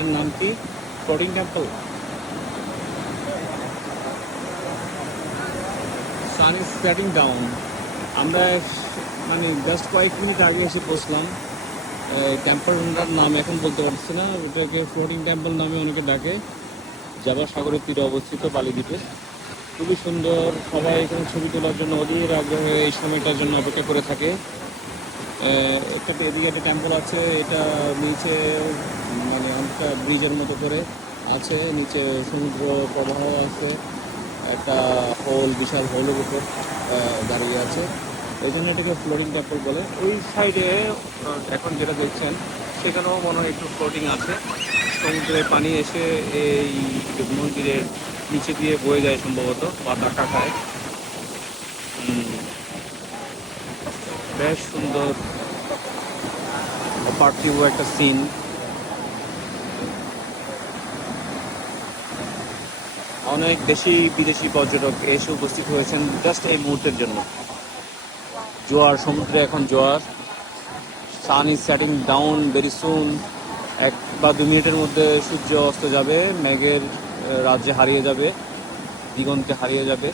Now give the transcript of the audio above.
এর নাম কি? Floating temple. Sun is setting down. আমরা মানে জাস্ট কয়েক মিনিট আগে এসে পৌঁছলাম। টেম্পলটার নাম এখন বলতে পারছি না, ওটাকে ফ্লোটিং টেম্পল নামে অনেকে ডাকে। জাভা সাগরের তীরে অবস্থিত বালি দ্বীপে। খুবই সুন্দর, সবাই এখানে ছবি তোলার জন্য অধীর আগ্রহে এই সময়টার জন্য অপেক্ষা করে থাকে। একটা এদিকে একটা টেম্পল আছে, এটা নিচে মানে অনেকটা ব্রিজের মতো করে আছে, নিচে সমুদ্র প্রবাহ আছে, একটা হোল, বিশাল হোলের উপর দাঁড়িয়ে আছে, এই জন্য এটাকে ফ্লোটিং টেম্পল বলে। ওই সাইডে এখন যেটা দেখছেন সেখানেও মনে হয় একটু ফ্লোটিং আছে, সমুদ্রের পানি এসে এই মন্দিরের নিচে দিয়ে বয়ে যায় সম্ভবত, বা ধাক্কা খায়। বেশ সুন্দর পার্থিব একটা সিন। অনেক দেশি বিদেশি পর্যটক এসে উপস্থিত হয়েছেন জাস্ট এই মুহূর্তের জন্য। জোয়ার, সমুদ্রে এখন জোয়ার। Sun is setting down very soon. 1 বা 2 মিনিটের মধ্যে সূর্য অস্ত যাবে, মেঘের রাজ্যে হারিয়ে যাবে, দিগন্তে হারিয়ে যাবে।